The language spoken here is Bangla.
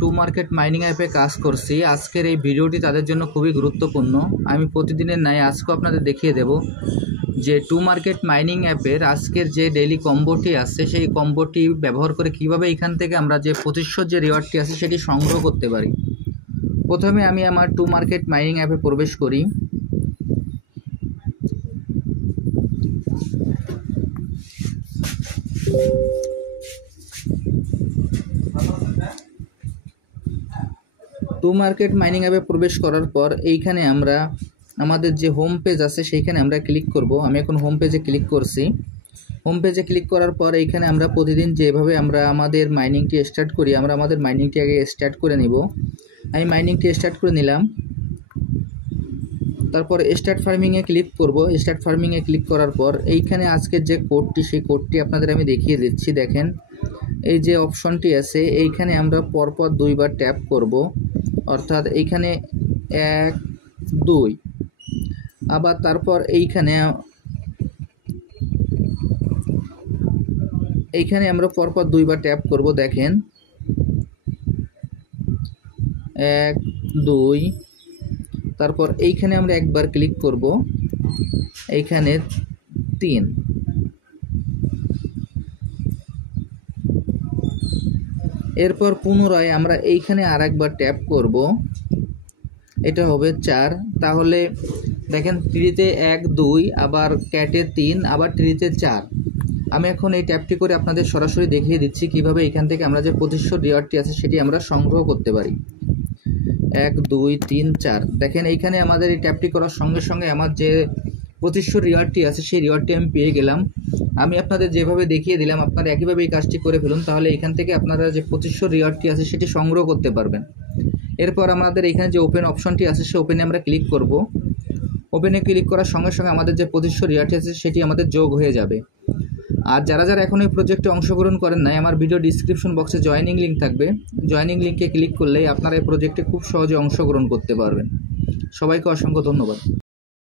টু মার্কেট মাইনিং অ্যাপে কাজ করছি। আজকের এই ভিডিওটি তাদের জন্য খুবই গুরুত্বপূর্ণ। আমি প্রতিদিনের ন্যায় আজকেও আপনাদের দেখিয়ে দেব যে টু মার্কেট মাইনিং অ্যাপের আজকের যে ডেইলি কম্বোটি আছে সেই কম্বোটি ব্যবহার করে কিভাবে এখান থেকে আমরা যে 2500 যে রিওয়ার্ডটি আছে সেটি সংগ্রহ করতে পারি। প্রথমে আমি আমার টু মার্কেট মাইনিং অ্যাপে প্রবেশ করি। টু মার্কেট মাইনিং অ্যাপে প্রবেশ করার পর এইখানে আমরা আমাদের যে হোম পেজ আছে সেইখানে আমরা ক্লিক করব। আমি এখন হোম পেজে ক্লিক করছি। হোম পেজে ক্লিক করার পর এইখানে আমরা প্রতিদিন যেভাবে আমরা আমাদের মাইনিংটি স্টার্ট করি, আমরা আমাদের মাইনিংটি আগে স্টার্ট করে নিব। আমি মাইনিংটি স্টার্ট করে নিলাম। তারপর স্টার্ট ফার্মিংয়ে ক্লিক করব। স্টার্ট ফার্মিংয়ে ক্লিক করার পর এইখানে আজকের যে কোডটি সেই কোডটি আপনাদের আমি দেখিয়ে দিচ্ছি। দেখেন এই যে অপশনটি আছে এইখানে আমরা পরপর দুইবার ট্যাপ করব, অর্থাৎ এইখানে 1 2, আবার তারপর এইখানে আমরা পরপর দুইবার ট্যাপ করব। দেখেন 1 2, তারপর এইখানে আমরা একবার ক্লিক করব, এইখানে 3, এরপর পুনরায় আমরা এইখানে আরেকবার ট্যাপ করব, এটা হবে 4। তাহলে দেখেন ট্রিতে 1 2, আবার ক্যাটে 3, আবার ট্রিতে 4। আমি এখন এই ট্যাপটি করে আপনাদের সরাসরি দেখিয়ে দিচ্ছি কিভাবে এখান থেকে আমরা যে 2500 রিওয়ার্ডটি আছে সেটি আমরা সংগ্রহ করতে পারি। 1 2 3 4। দেখেন এইখানে আমাদের এই ট্যাপটি করার সঙ্গে সঙ্গে আমার যে 2500 রিওয়ার্ডটি আছে সেই রিওয়ার্ডটি আমি পেয়ে গেলাম। আমি আপনাদের যেভাবে দেখিয়ে দিলাম আপনারা একইভাবে এই কাজটি করে ফেলুন, তাহলে এখান থেকে আপনারা যে 2500 রিওয়ার্ডটি আছে সেটি সংগ্রহ করতে পারবেন। এরপর আমাদের এখানে যে ওপেন অপশনটি আছে সেই ওপেনে আমরা ক্লিক করব। ওপেনে ক্লিক করার সঙ্গে সঙ্গে আমাদের যে 2500 রিওয়ার্ডটি আছে সেটি আমাদের যোগ হয়ে যাবে। আর যারা এখন এই প্রজেক্টে অংশগ্রহণ করেন নাই, আমার ভিডিও ডিসক্রিপশন বক্সে জয়েনিং লিঙ্ক থাকবে। জয়েনিং লিঙ্কে ক্লিক করলেই আপনারা এই প্রজেক্টে খুব সহজে অংশগ্রহণ করতে পারবেন। সবাইকে অসংখ্য ধন্যবাদ।